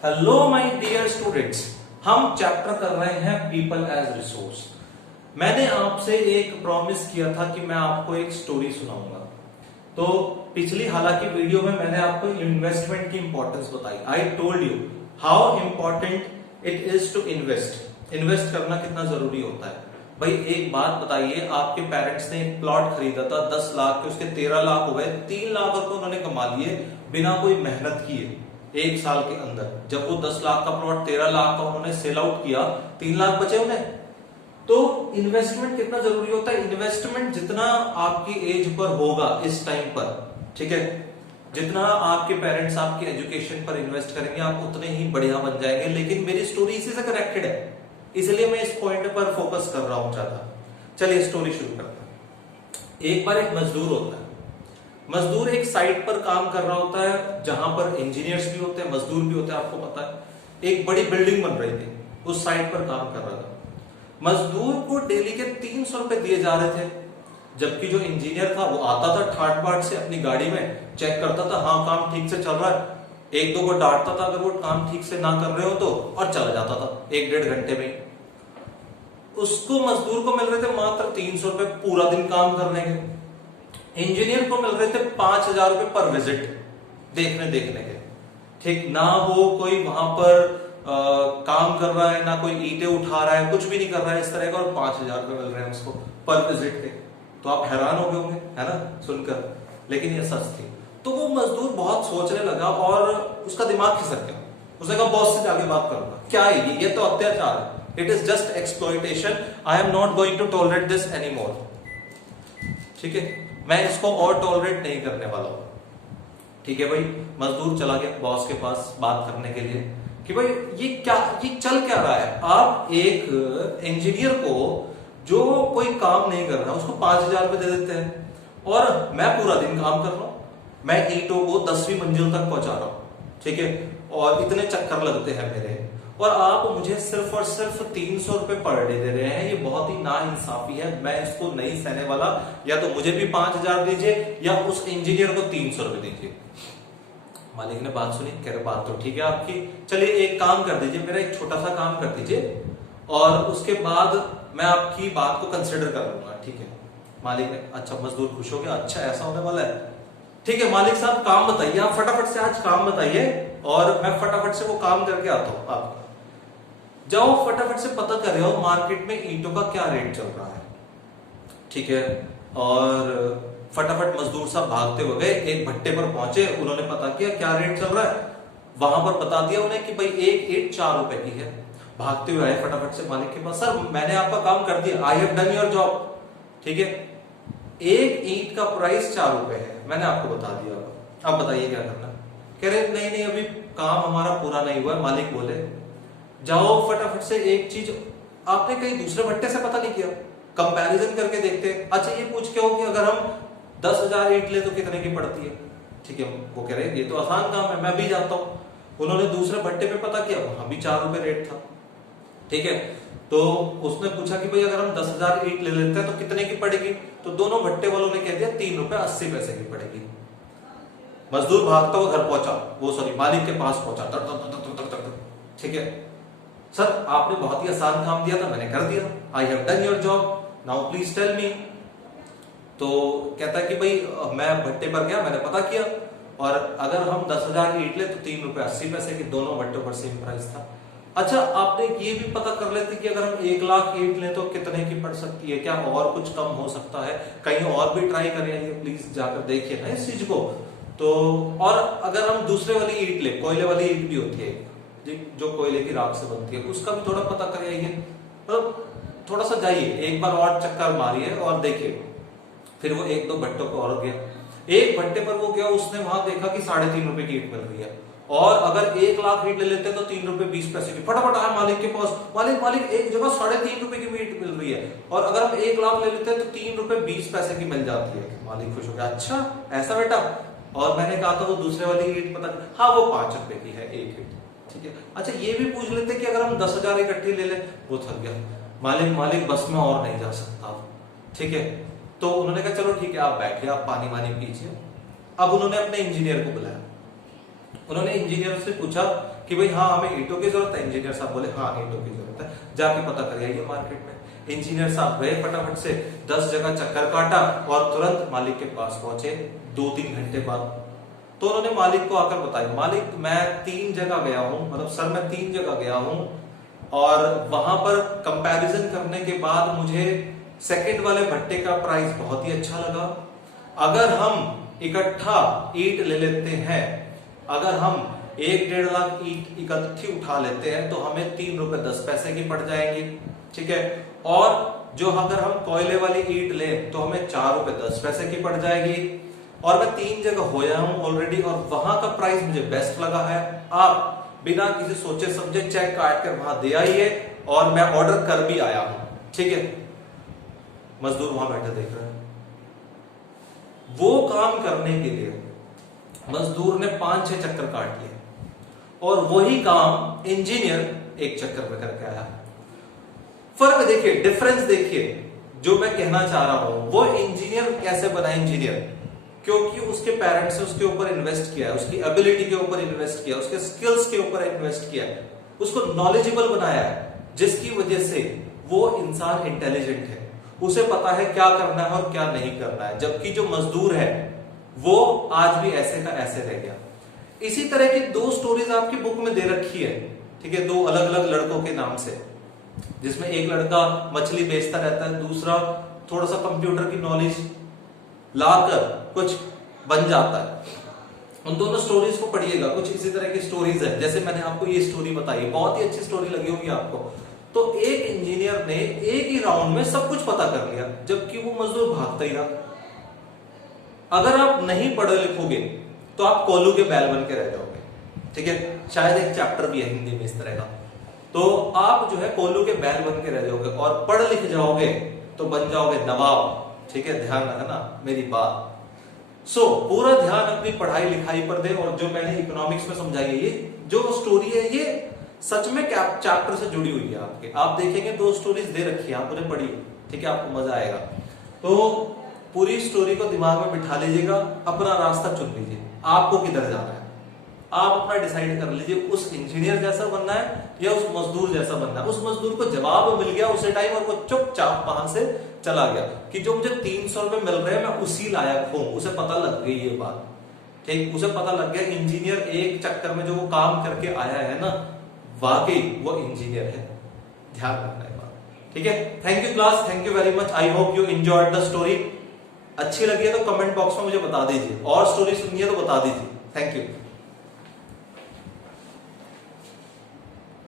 Hello my dear students, हम chapter कर रहे हैं पीपल एज रिसोर्स। मैंने आपसे एक प्रॉमिस किया था कि मैं आपको एक स्टोरी सुनाऊंगा। तो पिछली हालांकि वीडियो में मैंने आपको इन्वेस्टमेंट की इंपॉर्टेंस बताई। I told you how important it is to invest. Invest करना कितना जरूरी होता है। भाई एक बात बताइए, आपके पेरेंट्स ने एक प्लॉट खरीदा था 10 लाख के, उसके 13 लाख हो गए, 3 लाख रुपए उन्होंने कमा लिए बिना कोई मेहनत किए। एक साल के अंदर जब वो 10 लाख का प्लॉट 13 लाख का उन्होंने सेल आउट किया, 3 लाख बचे उन्हें। तो इन्वेस्टमेंट कितना जरूरी होता है। इन्वेस्टमेंट जितना आपकी एज पर होगा इस टाइम पर, ठीक है, जितना आपके पेरेंट्स आपकी एजुकेशन पर इन्वेस्ट करेंगे आप उतने ही बढ़िया बन जाएंगे। लेकिन मेरी स्टोरी इसी से कनेक्टेड है, इसलिए मैं इस पॉइंट पर फोकस कर रहा हूं ज्यादा। चलिए स्टोरी शुरू करते हैं। एक बार एक मजदूर होता है। मजदूर एक साइट पर काम कर रहा होता है जहां पर इंजीनियर्स भी होते हैं, मजदूर भी होते हैं। आपको पता है एक बड़ी बिल्डिंग बन रही थी, उस साइट पर काम कर रहा था। मजदूर को डेली के 300 रुपए दिए जा रहे थे, जबकि जो इंजीनियर था वो आता था ठाट बाट से अपनी गाड़ी में, चेक करता था हाँ काम ठीक से चल रहा है, एक दो को डांटता था अगर वो काम ठीक से ना कर रहे हो तो, और चला जाता था 1-1.5 घंटे में। उसको मजदूर को मिल रहे थे मात्र 300 रुपए पूरा दिन काम करने के। इंजीनियर को मिल रहे थे 5,000 रुपए पर विजिट देखने के। ठीक ना, वो कोई वहां पर काम कर रहा है, ना कोई ईंटें उठा रहा है, कुछ भी नहीं कर रहा है इस तरह का, और 5,000 रुपए मिल रहे हैं उसको पर विजिट के। तो आप हैरान हो गए होंगे, है ना, सुनकर। लेकिन ये सच थी। तो वो मजदूर बहुत सोचने लगा और उसका दिमाग खिसक गया। उसने कहा बॉस से जाके बात करूंगा, क्या है ये तो अत्याचार है, it is just exploitation, I am not going to tolerate this any more. ठीक है, मैं इसको और टॉलरेट नहीं करने वाला हूं। ठीक है भाई, मजदूर चला गया बॉस के पास बात करने के लिए कि भाई ये चल क्या रहा है। आप एक इंजीनियर को जो कोई काम नहीं कर रहा उसको 5,000 रुपए दे देते हैं, और मैं पूरा दिन काम कर रहा हूं, मैं ईंटों को 10वीं मंजिल तक पहुंचा रहा हूं, ठीक है, और इतने चक्कर लगते हैं मेरे, और आप मुझे सिर्फ और सिर्फ 300 रुपए पर डे दे रहे हैं। ये बहुत ही नाइंसाफी है, मैं इसको नहीं सहने वाला। या तो मुझे भी 5,000 दीजिए या उस इंजीनियर को 300 रुपए दीजिए। मालिक ने बात सुनी, कह रहे बात तो ठीक है आपकी, चलिए एक काम कर दीजिए, मेरा एक छोटा सा काम कर दीजिए और उसके बाद मैं आपकी बात को कंसिडर कर लूंगा। ठीक है, मालिक ने, अच्छा मजदूर खुश हो गया, अच्छा ऐसा होने वाला है, ठीक है मालिक साहब काम बताइए, आप फटाफट से आज काम बताइए और मैं फटाफट से वो काम करके आता हूं। आप जाओ फटाफट से पता कर रहे हो मार्केट में ईंटों का क्या रेट चल रहा है, ठीक है, और फटाफट मजदूर साहब भागते हुए गए, एक भट्टे पर पहुंचे, उन्होंने पता किया क्या रेट चल रहा है, वहां पर बता दिया उन्हें कि भाई एक ईंट 4 रुपए की है। भागते हुए आए फटाफट से मालिक के पास, सर मैंने आपका काम कर दिया, I have done your job, ठीक है, एक ईंट का प्राइस 4 रुपए है, मैंने आपको बता दिया, अब बताइए क्या करना। कह रहे नहीं अभी काम हमारा पूरा नहीं हुआ है। मालिक बोले जाओ फटाफट से एक चीज आपने कहीं दूसरे भट्टे से पता नहीं किया, कंपैरिजन करके देखते हैं। अच्छा ये पूछ के हो कि अगर हम 10,000 ईंट ले तो कितने की पड़ती है, ठीक है। वो कह रहे ये तो आसान काम है, मैं भी जाता हूं। उन्होंने दूसरे भट्टे पे पता किया, वहां भी 4 रुपए रेट था, ठीक है। तो उसने पूछा कि भाई अगर हम 10,000 ईंट ले लेते हैं तो कितने की पड़ेगी, तो दोनों भट्टे वालों ने कह दिया 3 रुपए 80 पैसे की पड़ेगी। मजदूर भागता हुआ घर पहुंचा, वो सॉरी मालिक के पास पहुंचा, ठीक है, सर आपने बहुत ही आसान काम दिया था, मैंने कर दिया, I have done your job, now please tell me. तो कहता है कि भाई मैं भट्टे पर गया, मैंने पता किया, और अगर हम 10,000 ईंट ले तो 3 रुपए 80 पैसे की, दोनों भट्टों पर सेम प्राइस था। अच्छा आपने ये भी पता कर लेते कि अगर हम 1 लाख ईंट लें तो कितने की पड़ सकती है, क्या और कुछ कम हो सकता है, कहीं और भी ट्राई करें, प्लीज जाकर देखिए ना इस चीज को। तो और अगर हम दूसरे वाली ईंट ले, कोयले वाली ईंट भी होती है जो कोयले की राख से बनती है, उसका भी थोड़ा पता करिए, तो थोड़ा सा जाइए एक बार और चक्कर मारिए और देखिए। फिर वो 1-2 भट्टों को और गया, एक भट्टे पर वो गया, उसने वहां देखा कि 3.5 रुपए की ईंट मिल रही है, और अगर 1 लाख ईंट ले लेते तो 3 रुपए 20 पैसे की। फटाफट आया मालिक के पास, मालिक एक जगह 3.5 रुपए की ईंट मिल रही है, और अगर हम 1 लाख ले लेते हैं तो 3 रुपए 20 पैसे की मिल जाती है। मालिक खुश हो गया, अच्छा ऐसा बेटा, और मैंने कहा था वो दूसरे वाली ईंट पता, हाँ वो 5 रुपए की है एक ईंट, ठीक है। अच्छा ये भी पूछ लेते कि अगर हम 10,000 इकट्ठी ले ले, वो थक गया, मालिक बस में और नहीं जा सकता, ठीक है। तो उन्होंने कहा चलो ठीक है आप बैठिए, आप पानी वानी पीजिए। अब उन्होंने अपने इंजीनियर को बुलाया, उन्होंने इंजीनियर से पूछा कि भाई हाँ हमें ईंटों की जरूरत है। इंजीनियर साहब बोले हाँ ईंटों की जरूरत है, जाके पता कर आइए मार्केट में। इंजीनियर साहब गए फटाफट से 10 जगह चक्कर काटा और तुरंत मालिक के पास पहुंचे 2-3 घंटे बाद। तो उन्होंने मालिक को आकर बताया, मालिक मैं 3 जगह गया हूं, मतलब सर मैं 3 जगह गया हूं और वहां पर कंपैरिजन करने के बाद मुझे सेकंड वाले भट्टे का प्राइस बहुत ही अच्छा लगा। अगर हम इकट्ठा ईंट ले लेते हैं, अगर हम 1-1.5 लाख ईंट इकट्ठी उठा लेते हैं तो हमें 3 रुपए 10 पैसे की पड़ जाएंगी, ठीक है। और जो अगर हम कोयले वाली ईंट लें तो हमें 4 रुपए 10 पैसे की पड़ जाएगी। और मैं 3 जगह होया हूं ऑलरेडी और वहां का प्राइस मुझे बेस्ट लगा है। आप बिना किसी सोचे समझे चेक काट कर वहां दे आइए और मैं ऑर्डर कर भी आया हूं, ठीक है। मजदूर वहां बैठे देख रहे हैं। वो काम करने के लिए मजदूर ने 5-6 चक्कर काट लिए और वही काम इंजीनियर 1 चक्कर में करके आया। फर्क देखिए, डिफरेंस देखिए। जो मैं कहना चाह रहा हूं वो इंजीनियर कैसे बना इंजीनियर, क्योंकि उसके पेरेंट्स ने उसके ऊपर इन्वेस्ट किया है, उसकी एबिलिटी के ऊपर इन्वेस्ट किया, उसके स्किल्स के ऊपर इन्वेस्ट किया है, उसको नॉलेजेबल बनाया है, जिसकी वजह से वो इंसान इंटेलिजेंट है, उसे पता है क्या करना है और क्या नहीं करना है। जबकि जो मजदूर है वो आज भी ऐसे का ऐसे रह गया। इसी तरह की 2 स्टोरीज आपकी बुक में दे रखी है, ठीक है, 2 अलग अलग लड़कों के नाम से, जिसमें एक लड़का मछली बेचता रहता है, दूसरा थोड़ा सा कंप्यूटर की नॉलेज लाकर कुछ बन जाता है। उन दोनों स्टोरीज को पढ़िएगा, कुछ इसी तरह की स्टोरीज है। जैसे मैंने आपको ये स्टोरी बताई, बहुत ही अच्छी स्टोरी लगी होगी आपको। तो एक इंजीनियर ने एक ही राउंड में सब कुछ पता कर लिया, जबकि वो मजदूर भागता ही रहा। अगर आप नहीं पढ़े लिखोगे तो आप कोल्लू के बैल बन के रह जाओगे, ठीक है। शायद एक चैप्टर भी है हिंदी में इस तरह का। तो आप जो है कोल्लू के बैल बन के रह जाओगे और पढ़ लिख जाओगे तो बन जाओगे नवाब, ठीक है। ध्यान रखना मेरी बात। पूरा ध्यान अपनी पढ़ाई लिखाई पर दे। और जो मैंने इकोनॉमिक्स में समझाई है, ये जो स्टोरी है ये सच में चैप्टर से जुड़ी हुई है आपके। आप देखेंगे 2 स्टोरीज दे रखी है, आप उन्हें पढ़िए, ठीक है, आपको मजा आएगा। तो पूरी स्टोरी को दिमाग में बिठा लीजिएगा, अपना रास्ता चुन लीजिए, आपको किधर जाना है। आप अपना डिसाइड कर लीजिए, उस इंजीनियर जैसा बनना है या उस मजदूर जैसा बनना है। उस मजदूर को जवाब मिल गया उसी टाइम और वो चुपचाप वहां से चला गया कि जो मुझे 300 रुपए मिल रहे हैं मैं उसी लायक हूं। उसे पता लग गई ये बात, ठीक, उसे पता लग गया इंजीनियर एक चक्कर में जो वो काम करके आया है ना, वाकई वो इंजीनियर है। ध्यान रखना है बात, ठीक है। Thank you class, thank you very much. I hope you enjoyed the story. अच्छी लगी है तो कमेंट बॉक्स में मुझे बता दीजिए, और स्टोरी सुनिए तो बता दीजिए। Thank you.